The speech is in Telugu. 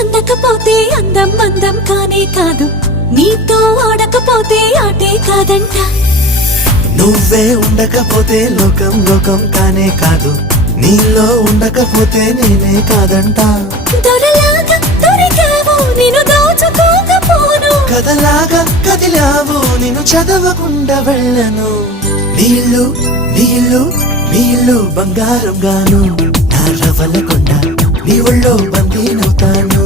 అందకపోతే అందం అందం కానే కాదు, నీతో ఆడకపోతే ఆటే కాదంట. నువ్వే ఉండకపోతే లోకం లోకం కానే కాదు, నీలో ఉండకపోతే నేనే కాదంట. దొరలాగా దొరికావు నిన్ను దోచుకోకపోను, కథలాగా కదిలావు నిన్ను చదవకుండా వెళ్ళను. నీళ్ళు నీళ్ళు నీళ్ళు బంగారం గాను, నా రవల కొండ నీ ఒళ్ళో బందీనవుతాను.